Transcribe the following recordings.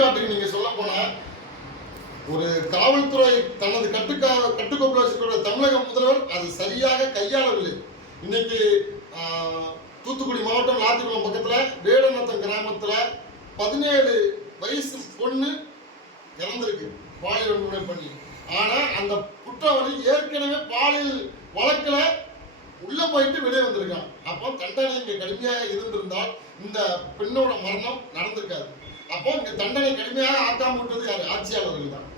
எடுத்துக்காட்டுக்கு நீங்க சொல்ல போனா ஒரு காவல்துறை தனது கட்டுக்கோப்பில் வச்சிருக்கிற தமிழக முதல்வர் அது சரியாக கையாளவில்லை. இன்னைக்கு தூத்துக்குடி மாவட்டம் லாத்திக்குளம் பக்கத்துல வேடநத்தம் கிராமத்துல 17 வயசு பொண்ணு இறந்திருக்கு பாலியல் வன்முறை பண்ணி. ஆனா அந்த குற்றவாளி ஏற்கனவே பாலியல் வழக்குல உள்ள போயிட்டு வெளியே வந்திருக்கான். அப்போ தண்டனை இங்க கடுமையாக இருந்திருந்தால் இந்த பெண்ணோட மரணம் நடந்திருக்காது. அப்போ இங்க தண்டனை கடுமையாக ஆக்காம விட்டது யாரு? ஆட்சியாளர்கள் தான்.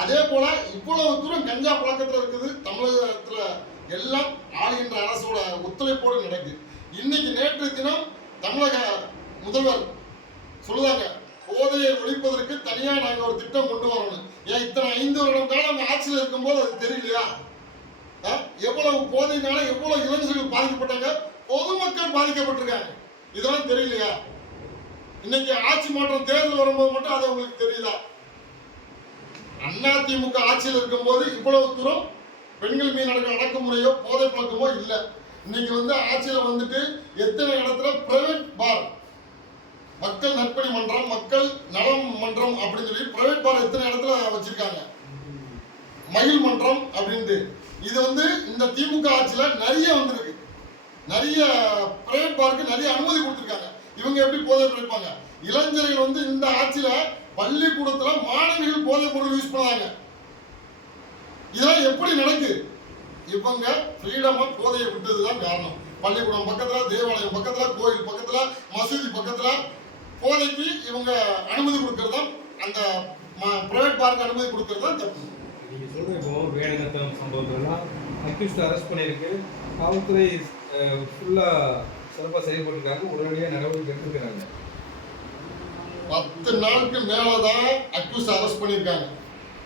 அதே போல இவ்வளவு தூரம் கஞ்சா பழக்கத்துல இருக்குது தமிழகத்துல, எல்லாம் ஆளுகின்ற அரசோட ஒத்துழைப்போடு நடக்குது. இன்னைக்கு நேற்று தினம் தமிழக முதல்வர் சொல்லுதாங்க, போதையை ஒழிப்பதற்கு தனியா நாங்க ஒரு திட்டம் கொண்டு வரணும். ஏன் இத்தனை 5 வருடம் காலம் ஆட்சியில் இருக்கும்போது அது தெரியலையா? எவ்வளவு போதையினால எவ்வளவு இளைஞர்கள் பாதிக்கப்பட்டாங்க, பொதுமக்கள் பாதிக்கப்பட்டிருக்காங்க, இதெல்லாம் தெரியலையா? இன்னைக்கு ஆட்சி மாற்றம் தேர்தல் வரும்போது மட்டும் அது உங்களுக்கு தெரியுதா? அதிமுக ஆட்சியில் இருக்கும்போது இவ்வளவு தூரம் பெண்கள் மீது நடக்கிற அடக்குமுறையோ போதை பழக்கமோ இல்லை. இன்னைக்கு ஆட்சியில் வந்துட்டு எத்தனை இடத்துல பிரைவேட் பார், மக்கள் நற்பணி மன்றம், மக்கள் நலம் மன்றம் அப்படின்னு சொல்லி பிரைவேட் பார் எத்தனை இடத்துல வச்சிருக்காங்க, மகிழ் மன்றம் அப்படின்ட்டு. இது இந்த திமுக ஆட்சியில நிறைய வந்திருக்கு. நிறைய பிரைவேட் பாருக்கு நிறைய அனுமதி கொடுத்துருக்காங்க. இவங்க எப்படி போதை குறைப்பாங்க? இளைஞர்கள் இந்த ஆட்சியில பள்ளிக்கூடத்துல மாணவிகள் போதைப் பொருள் யூஸ் பண்ணாங்க. இதெல்லாம் எப்படி நடக்கு? இவங்க ஃப்ரீடமா போதையை விட்டதுதான் காரணம். பள்ளிக்கூடம் பக்கத்துல, தேவாலயம் பக்கத்துல, கோயில் பக்கத்துல, மசூதி பக்கத்துல போதைக்கு இவங்க அனுமதி கொடுக்கறதா, அந்த பிரைவேட் பார்க்கு அனுமதி கொடுக்கறதா தப்பு. நீங்க சொல்ற இப்போ வேடநத்தம் சம்பவத்தெல்லாம் அக்யூஸ்ட் அரெஸ்ட் பண்ணியிருக்கு, காவல்துறை ஃபுல்லா சிறப்பாக செயல்பட்டுருக்காங்க, உடனடியாக நடவடிக்கை எடுத்துக்கிறாங்க. 10 நாளுக்கு மேலதான் அக்யூஸ்ட் அரெஸ்ட் பண்ணியிருக்காங்க.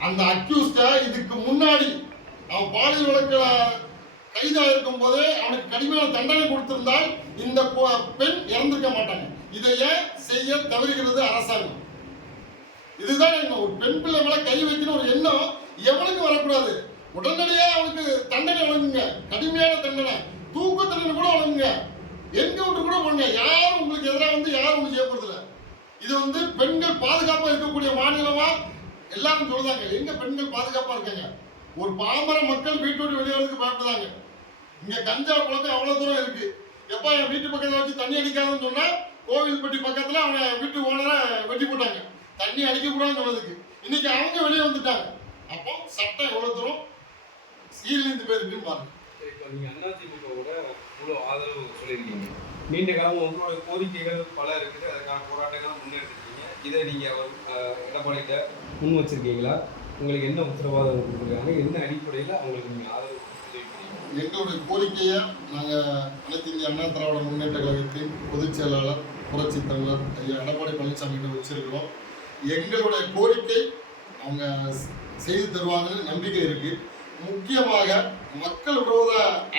அந்த அக்யூஸ்ட இதுக்கு முன்னாடி அவன் பாலியல் வழக்குல கைதாக இருக்கும் போதே அவனுக்கு கடுமையான தண்டனை கொடுத்திருந்தால் இந்த பெண் இறந்திருக்க மாட்டாங்க. இதை ஏன் செய்ய தவறுகிறது அரசாங்கம்? இதுதான் ஒரு பெண் பிள்ளை மேல கை வைக்கணும் ஒரு எண்ணம் எவனுக்கு வரக்கூடாது. உடனடியாக அவனுக்கு தண்டனை வழங்குங்க, கடுமையான தண்டனை, தூக்கு தண்டனை கூட வழங்குங்க, என்கவுண்டர் கூட பண்ணுங்க. யாரும் உங்களுக்கு எதிராக யாரும் ஒன்றும் செய்யப்படுறதில்ல. இது பெண்கள் பாதுகாப்பா இருக்கக்கூடிய மாநிலமா எல்லாரும் சொல்லுதாங்க. எங்க பெண்கள் பாதுகாப்பா இருக்காங்க? ஒரு பாமர மக்கள் வீட்டு விட்டு வெளியேறதுக்கு பயப்படுறாங்க. இங்க கஞ்சா பழக்கம் அவ்வளவு தூரம் இருக்கு. எப்ப என் வீட்டு பக்கத்துல வச்சு தண்ணி அடிக்காதுன்னு சொன்னா கோவில்பட்டி பக்கத்துல அவனை வீட்டு ஓனரை வெட்டி போட்டாங்க, தண்ணி அடிக்க கூடாதுன்னு சொன்னதுக்கு. இன்னைக்கு அவங்க வெளியே வந்துட்டாங்க. அப்போ சட்டம் எவ்வளவு தூரம் சீர்லிருந்து போயிருக்குன்னு பாருங்க. இப்போ நீங்க அதிமுகவோட முழு ஆதரவு சொல்லியிருக்கீங்க. நீண்ட காலம் உங்களோட கோரிக்கைகள் பல இருக்குது, அதுக்கான போராட்டங்களும் முன்னெடுத்துருக்கீங்க. இதை நீங்க எடப்பாடிகிட்ட முன் வச்சிருக்கீங்களா? உங்களுக்கு என்ன உத்தரவாதம் கொடுத்துருக்காங்க? என்ன அடிப்படையில் அவங்களுக்கு நீங்கள் ஆதரவு தெரிவிக்கிறீங்க? எங்களுடைய கோரிக்கையை நாங்கள் அனைத்து இந்திய அண்ணா திராவிட முன்னேற்ற கழகத்தின் பொதுச் செயலாளர் புரட்சி தலைவர் ஐயா எடப்பாடி பழனிசாமி கிட்ட வச்சிருக்கிறோம். எங்களுடைய கோரிக்கை அவங்க செய்து தருவாங்கன்னு நம்பிக்கை இருக்கு. முக்கியமாக மக்கள் விரோத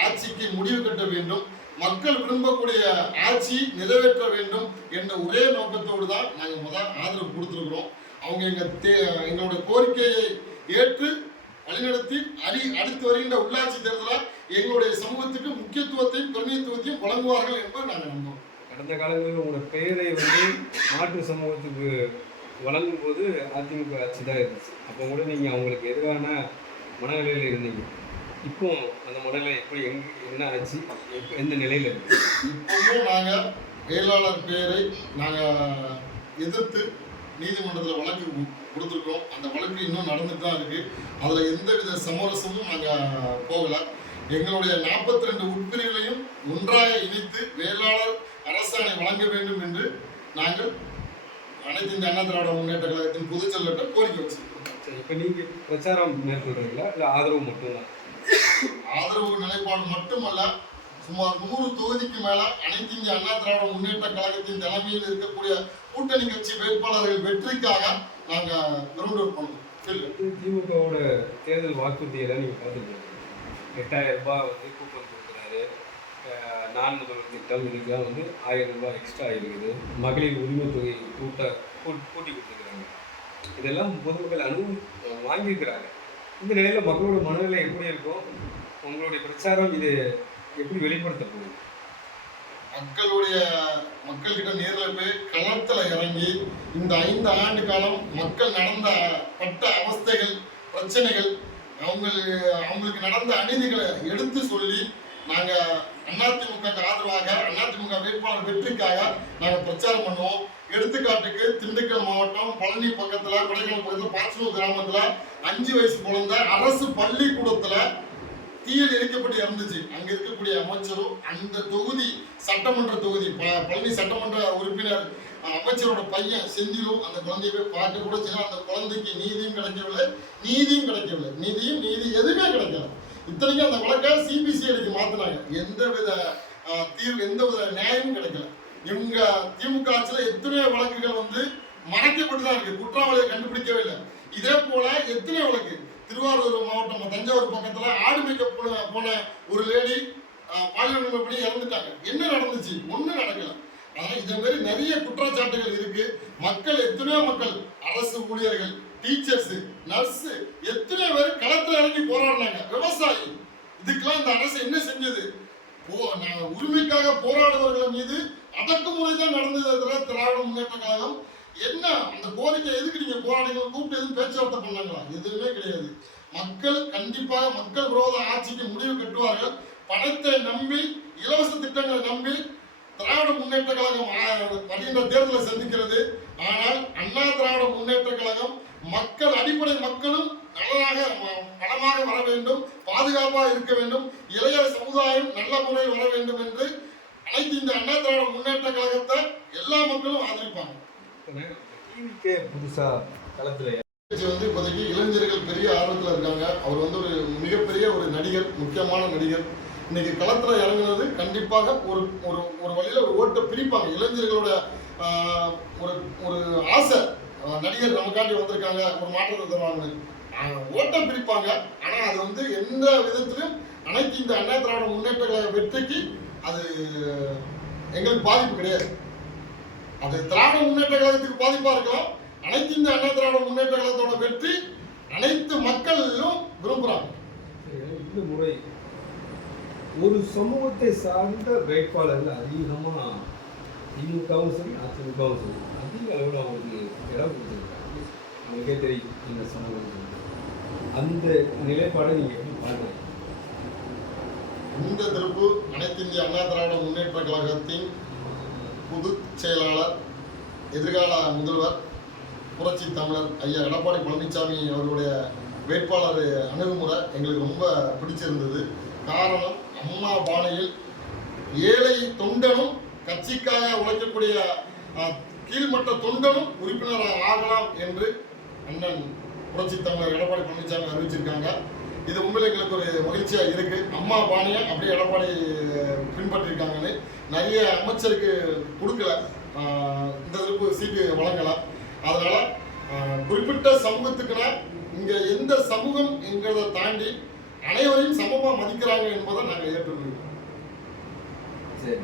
ஆட்சிக்கு முடிவு கட்ட வேண்டும், மக்கள் விரும்பக்கூடிய ஆட்சி நிறைவேற்ற வேண்டும் என்ற ஒரே நோக்கத்தோடு தான் நாங்கள் ஆதரவு கொடுத்துருக்குறோம். அவங்க எங்களுடைய கோரிக்கையை ஏற்று வழிநடத்தி அடுத்து வருகின்ற உள்ளாட்சி தேர்தலில் எங்களுடைய சமூகத்துக்கு முக்கியத்துவத்தையும் பிரதிநிதித்துவத்தையும் வழங்குவார்கள் என்பது நாங்கள் நம்புவோம். கடந்த காலங்களில் உங்களோட பெயரை மாற்று சமூகத்துக்கு வழங்கும் போது அதிமுக ஆட்சி தான் இருந்துச்சு. அப்போ கூட நீங்கள் அவங்களுக்கு எதிரான மனநிலையில் இருந்தீங்க. இப்போ அந்த மனநிலை எப்படி என்ன ஆச்சு, எந்த நிலையில் இருக்கு? இப்பவும் நாங்கள் வேளாளர் பெயரை நாங்கள் எதிர்த்து நீதிமன்றத்தில் வழக்கு கொடுத்துருக்கோம். அந்த வழக்கு இன்னும் நடந்துட்டு தான் இருக்கு. அதில் எந்தவித சமரசமும் நாங்கள் போகலை. எங்களுடைய 42 உட்பிரிவுகளையும் ஒன்றாக இணைத்து வேளாளர் அரசாணை வழங்க வேண்டும் என்று நாங்கள் அனைத்து இந்திய அண்ணா திராவிட முன்னேற்ற கழகத்தின் பொதுச் செயலாளர்கிட்ட கோரிக்கை வச்சிருக்கோம். இப்போ நீங்கள் பிரச்சாரம் மேற்கொள்றீங்களா இல்லை ஆதரவு மட்டும்தான்? ஆதரவு நிலைப்பாடு மட்டுமல்ல, சுமார் 100 தொகுதிக்கு மேல அனைத்து இந்திய அண்ணா திராவிட முன்னேற்ற கழகத்தின் தலைமையில் இருக்கக்கூடிய கூட்டணி கட்சி வேட்பாளர்கள் வெற்றிக்காக நாங்க கிரவுண்ட் பண்ணுவோம். திமுகவோட தேர்தல் வாக்குறுதியெல்லாம் நீங்க பார்த்துருக்கீங்க. 8000 ரூபாய் கூப்பன் கொடுக்குறாரு, நான் முதல்வர் திட்டம், இதுக்கெல்லாம் 1000 ரூபாய் எக்ஸ்ட்ரா இருக்குது, மகளிர் உரிமை தொகை கூட்டி கொடுத்துருக்குறாங்க. இதெல்லாம் பொதுமக்கள் வாங்கியிருக்கிறாங்க. இந்த நிலையில் மக்களோட மனநிலை எப்படி இருக்கும்? உங்களுடைய பிரச்சாரம் இது எப்படி வெளிப்படுத்த போகுது? மக்கள்கிட்ட நேரில் போய் களத்துல இறங்கி இந்த 5 ஆண்டு காலம் மக்கள் நடந்த பட்ட அவஸ்தைகள், பிரச்சனைகள், அவங்களுக்கு நடந்த அநீதிகளை எடுத்து சொல்லி நாங்க அதிமுகவுக்கு ஆதரவாக அதிமுக வேட்பாளர் வெற்றிக்காக நாங்க பிரச்சாரம் பண்ணுவோம். எடுத்துக்காட்டுக்கு திண்டுக்கல் மாவட்டம் பழனி பக்கத்துல, கொடைக்கானல் பக்கத்துல பாச்சனூர் கிராமத்துல 5 வயசு குழந்தை அரசு பள்ளிக்கூடத்துல தீயில் எரிக்கப்பட்டு இறந்துச்சு. அங்க இருக்கக்கூடிய அமைச்சரும் அந்த தொகுதி சட்டமன்ற தொகுதி பழனி சட்டமன்ற உறுப்பினர் அமைச்சரோட பையன் செந்திலும் அந்த குழந்தைய போய் பார்க்க கூட செய்யலாம். அந்த குழந்தைக்கு நீதியும் கிடைக்கவில்லை, நீதி எதுவுமே கிடைக்கல. இத்தனைக்கும் அந்த வழக்கை சிபிசிஐடிக்கு மாத்தினாங்க. எந்தவித தீர்வு, எந்தவித நியாயமும் கிடைக்கல. இவங்க திமுக ஆட்சியில் எத்தனையோ வழக்குகள் மறைக்கப்பட்டு தான் இருக்கு, குற்றவாளியை கண்டுபிடிக்கவே இல்லை. இதே போல எத்தனையோ வழக்கு திருவாரூர் மாவட்டம் தஞ்சாவூர் பக்கத்துல ஆடு மேய்க்க போன ஒரு லேடி பாலியல் படி இறந்துட்டாங்க. என்ன நடந்துச்சு? ஒன்றும் நடக்கல. அதனால இதே மாதிரி நிறைய குற்றச்சாட்டுகள் இருக்கு. எத்தனையோ மக்கள், அரசு ஊழியர்கள், டீச்சர்ஸ், நர்ஸ், எத்தனையோ பேர் களத்துல இறங்கி போராடினாங்க. விவசாயி, இதுக்கெல்லாம் இந்த அரசு என்ன செஞ்சது? உரிமைக்காக போராடுபவர்கள் மீது அடக்குமுறை தான் நடந்தது. திராவிட முன்னேற்ற கழகம் என்ன அந்த கோரிக்கை எதுக்கு நீங்க போராடிகள் கூப்பிட்டு எதுவும் பேச்சுவார்த்தை பண்ணாங்களா? எதுவுமே கிடையாது. மக்கள் கண்டிப்பாக மக்கள் விரோத ஆட்சிக்கு முடிவு கட்டுவார்கள். பணத்தை நம்பி, இலவச திட்டங்களை நம்பி திராவிட முன்னேற்ற கழகம் வருகின்ற தேர்தலை சந்திக்கிறது. ஆனால் அண்ணா திராவிட முன்னேற்ற கழகம் மக்கள், அடிப்படை மக்களும் நலமாக வர வேண்டும், பாதுகாப்பாக இருக்க வேண்டும், இளைய சமுதாயம் நல்ல முறையில் வர வேண்டும் என்று அனைத்து இந்த அண்ணா திராவிட முன்னேற்ற கழகத்தை எல்லா மக்களும் ஆதரிப்பாங்க. புதுசா களத்துல இப்போதைக்கு இளைஞர்கள் பெரிய ஆர்வத்தில் இருக்காங்க. அவர் ஒரு மிகப்பெரிய ஒரு நடிகர், முக்கியமான நடிகர். இன்னைக்கு களத்துல இறங்குனது கண்டிப்பாக ஒரு ஒரு வழியில ஒரு ஓட்டை பிரிப்பாங்க. இளைஞர்களோட ஒரு ஆசை, நடிகர் நமக்காண்டி வந்திருக்காங்க, ஒரு மாற்றத்தை தருவாங்க, ஓட்டை பிரிப்பாங்க. ஆனா அது எந்த விதத்திலும் அனைத்து இந்த அண்ணா திராவிட முன்னேற்ற கழக வெற்றிக்கு அது எங்களுக்கு பாதிப்பு கிடையாது. அது திராவிட முன்னேற்ற கழகத்துக்கு பாதிப்பா இருக்கலாம். அனைத்து இந்த அண்ணா திராவிட முன்னேற்ற கழகத்தோட வெற்றி அனைத்து மக்களும் விரும்புறாங்க. இந்த முறை ஒரு சமூகத்தை சார்ந்த வேட்பாளர்கள் அதிகமா திமுகவும் சரி அதிமுகவும் சரி அதிக அளவில் அவங்களுக்கு இடம் கொடுத்துருக்காங்க. உங்களுக்கே தெரியும் இந்த சமூகம். அந்த நிலைப்பாடை நீங்க எப்படி பார்க்குறீங்க? இந்த திருப்பு அனைத்து இந்திய அண்ணா திராவிட முன்னேற்ற கழகத்தின் பொதுச் செயலாளர், எதிர்கால முதல்வர், புரட்சி தமிழர் ஐயா எடப்பாடி பழனிசாமி அவர்களுடைய வேட்பாளர் அணுகுமுறை எங்களுக்கு ரொம்ப பிடிச்சிருந்தது. காரணம், அம்மா பாணியில் ஏழை தொண்டனும் கட்சிக்காக உழைக்கக்கூடிய கீழ்மட்ட தொண்டனும் உறுப்பினராக ஆகலாம் என்று அண்ணன் புரட்சி தமிழர் எடப்பாடி பழனிசாமி அறிவிச்சிருக்காங்க. இது உண்மையில எங்களுக்கு ஒரு மகிழ்ச்சியா இருக்கு. அம்மா பாணியை அப்படியே எடப்பாடி பின்பற்றிருக்காங்கன்னு. நிறைய அமைச்சருக்கு கொடுக்கல, இந்த அளவுக்கு சீட்டு வழங்கலாம். அதனால குறிப்பிட்ட சமூகத்துக்குன்னா இங்க எந்த சமூகம் என்கிறத தாண்டி அனைவரையும் சமமா மதிக்கிறாங்க என்பதை நாங்கள் ஏற்றுக்கொள்கிறோம். சரி.